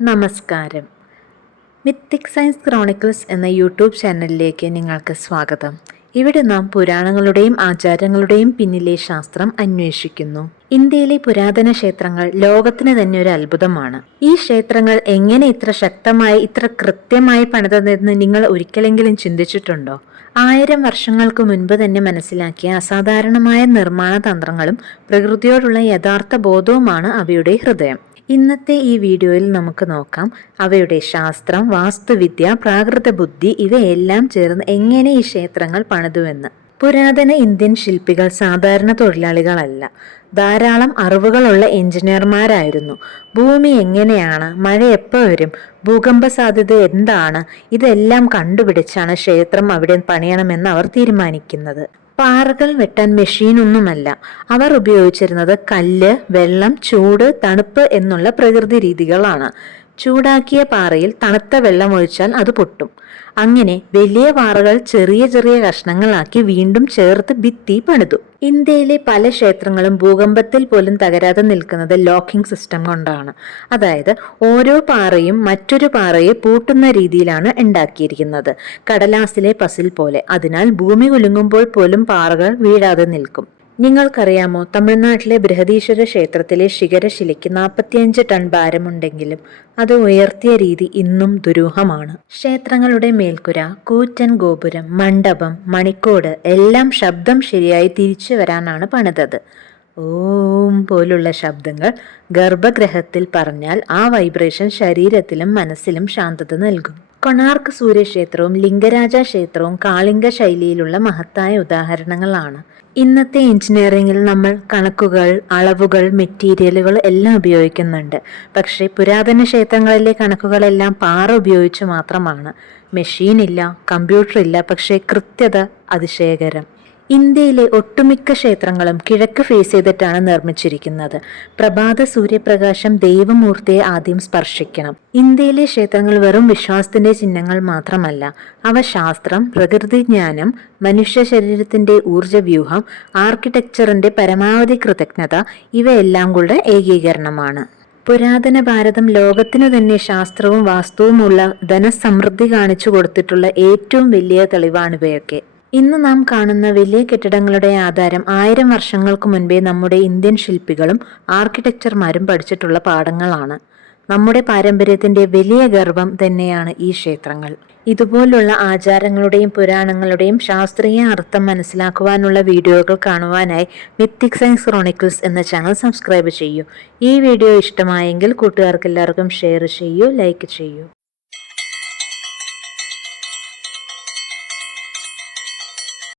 നമസ്കാരം. Mythic science chronicles എന്ന YouTube ചാനലിലേക്ക് നിങ്ങൾക്ക് സ്വാഗതം. ഇവിടെ നാം പുരാണങ്ങളുടെയും ആചാരങ്ങളുടെയും പിന്നിലെ ശാസ്ത്രം അന്വേഷിക്കുന്നു. ഇന്ത്യയിലെ പുരാതന ക്ഷേത്രങ്ങൾ ലോകത്തിന് തന്നെ ഒരു അത്ഭുതമാണ്. ഈ ക്ഷേത്രങ്ങൾ എങ്ങനെ ഇത്ര ശക്തമായി ഇത്ര കൃത്യമായി പണിതെന്ന് നിങ്ങൾ ഒരിക്കലെങ്കിലും ചിന്തിച്ചിട്ടുണ്ടോ? 1000 വർഷങ്ങൾക്ക് മുൻപ് തന്നെ മനസ്സിലാക്കിയ അസാധാരണമായ നിർമ്മാണ തന്ത്രങ്ങളും പ്രകൃതിയോടുള്ള യഥാർത്ഥ ബോധവുമാണ് അവയുടെ ഹൃദയം. ഇന്നത്തെ ഈ വീഡിയോയിൽ നമുക്ക് നോക്കാം അവയുടെ ശാസ്ത്രം, വാസ്തുവിദ്യ, പ്രാകൃത ബുദ്ധി ഇവയെല്ലാം ചേർന്ന് എങ്ങനെ ഈ ക്ഷേത്രങ്ങൾ പണിതുവെന്ന്. പുരാതന ഇന്ത്യൻ ശില്പികൾ സാധാരണ തൊഴിലാളികളല്ല, ധാരാളം അറിവുകളുള്ള എഞ്ചിനീയർമാരായിരുന്നു. ഭൂമി എങ്ങനെയാണ്, മഴ എപ്പോൾ വരും, ഭൂകമ്പ സാധ്യത എന്താണ്, ഇതെല്ലാം കണ്ടുപിടിച്ചാണ് ക്ഷേത്രം അവിടെ പണിയണമെന്ന് അവർ തീരുമാനിക്കുന്നത്. പാറകൾ വെട്ടാൻ മെഷീനൊന്നുമല്ല, അവർ ഉപയോഗിച്ചിരുന്നത് കല്ല്, വെള്ളം, ചൂട്, തണുപ്പ് എന്നുള്ള പ്രകൃതി രീതികളാണ്. ചൂടാക്കിയ പാറയിൽ തണുത്ത വെള്ളം ഒഴിച്ചാൽ അത് പൊട്ടും. അങ്ങനെ വലിയ പാറകൾ ചെറിയ ചെറിയ കഷ്ണങ്ങളാക്കി വീണ്ടും ചേർത്ത് ഭിത്തി പണിതു. ഇന്ത്യയിലെ പല ക്ഷേത്രങ്ങളും ഭൂകമ്പത്തിൽ പോലും തകരാതെ നിൽക്കുന്നത് ലോക്കിംഗ് സിസ്റ്റം കൊണ്ടാണ്. അതായത് ഓരോ പാറയും മറ്റൊരു പാറയെ പൂട്ടുന്ന രീതിയിലാണ് ഉണ്ടാക്കിയിരിക്കുന്നത്, കടലാസിലെ പസിൽ പോലെ. അതിനാൽ ഭൂമി കുലുങ്ങുമ്പോൾ പോലും പാറകൾ വീഴാതെ നിൽക്കും. നിങ്ങൾക്കറിയാമോ, തമിഴ്നാട്ടിലെ ബൃഹദീശ്വര ക്ഷേത്രത്തിലെ ശിഖരശിലയ്ക്ക് 45 ടൺ ഭാരമുണ്ടെങ്കിലും അത് ഉയർത്തിയ രീതി ഇന്നും ദുരൂഹമാണ്. ക്ഷേത്രങ്ങളുടെ മേൽക്കുര, കൂറ്റൻ ഗോപുരം, മണ്ഡപം, മണിക്കോട് എല്ലാം ശബ്ദം ശരിയായി തിരിച്ചു വരാനാണ് പണിതത്. ഓം പോലുള്ള ശബ്ദങ്ങൾ ഗർഭഗ്രഹത്തിൽ പറഞ്ഞാൽ ആ വൈബ്രേഷൻ ശരീരത്തിലും മനസ്സിലും ശാന്തത നൽകും. കൊണാർക്ക് സൂര്യക്ഷേത്രവും ലിംഗരാജ ക്ഷേത്രവും കാളിംഗ ശൈലിയിലുള്ള മഹത്തായ ഉദാഹരണങ്ങളാണ്. ഇന്നത്തെ എഞ്ചിനീയറിംഗിൽ നമ്മൾ കണക്കുകൾ, അളവുകൾ, മെറ്റീരിയലുകൾ എല്ലാം ഉപയോഗിക്കുന്നുണ്ട്. പക്ഷേ പുരാതന ക്ഷേത്രങ്ങളിലെ കണക്കുകളെല്ലാം പാറ ഉപയോഗിച്ച് മാത്രമാണ്. മെഷീൻ ഇല്ല, കമ്പ്യൂട്ടർ ഇല്ല, പക്ഷേ കൃത്യത അതിശയകരം. ഇന്ത്യയിലെ ഒട്ടുമിക്ക ക്ഷേത്രങ്ങളും കിഴക്ക് ഫേസ് ചെയ്തിട്ടാണ് നിർമ്മിച്ചിരിക്കുന്നത്. പ്രഭാത സൂര്യപ്രകാശം ദൈവമൂർത്തിയെ ആദ്യം സ്പർശിക്കണം. ഇന്ത്യയിലെ ക്ഷേത്രങ്ങൾ വെറും വിശ്വാസത്തിന്റെ ചിഹ്നങ്ങൾ മാത്രമല്ല, അവ ശാസ്ത്രം, പ്രകൃതിജ്ഞാനം, മനുഷ്യ ശരീരത്തിന്റെ ഊർജ്ജവ്യൂഹം, ആർക്കിടെക്ചറിന്റെ പരമാവധി കൃതജ്ഞത ഇവയെല്ലാം കൂടെ ഏകീകരണമാണ്. പുരാതന ഭാരതം ലോകത്തിനു തന്നെ ശാസ്ത്രവും വാസ്തുവുമുള്ള ധനസമൃദ്ധി കാണിച്ചു കൊടുത്തിട്ടുള്ള ഏറ്റവും വലിയ തെളിവാണിവയൊക്കെ. ഇന്ന് നാം കാണുന്ന വലിയ കെട്ടിടങ്ങളുടെ ആധാരം 1000 വർഷങ്ങൾക്ക് മുൻപേ നമ്മുടെ ഇന്ത്യൻ ശില്പികളും ആർക്കിടെക്ചർമാരും പഠിച്ചിട്ടുള്ള പാഠങ്ങളാണ്. നമ്മുടെ പാരമ്പര്യത്തിന്റെ വലിയ ഗർവം തന്നെയാണ് ഈ ക്ഷേത്രങ്ങൾ. ഇതുപോലുള്ള ആചാരങ്ങളുടെയും പുരാണങ്ങളുടെയും ശാസ്ത്രീയ അർത്ഥം മനസ്സിലാക്കുവാനുള്ള വീഡിയോകൾ കാണുവാനായി മിത്തിക് സയൻസ് ക്രോണിക്കിൾസ് എന്ന ചാനൽ സബ്സ്ക്രൈബ് ചെയ്യൂ. ഈ വീഡിയോ ഇഷ്ടമായെങ്കിൽ കൂട്ടുകാർക്ക് എല്ലാവർക്കും ഷെയർ ചെയ്യൂ, ലൈക്ക് ചെയ്യൂ.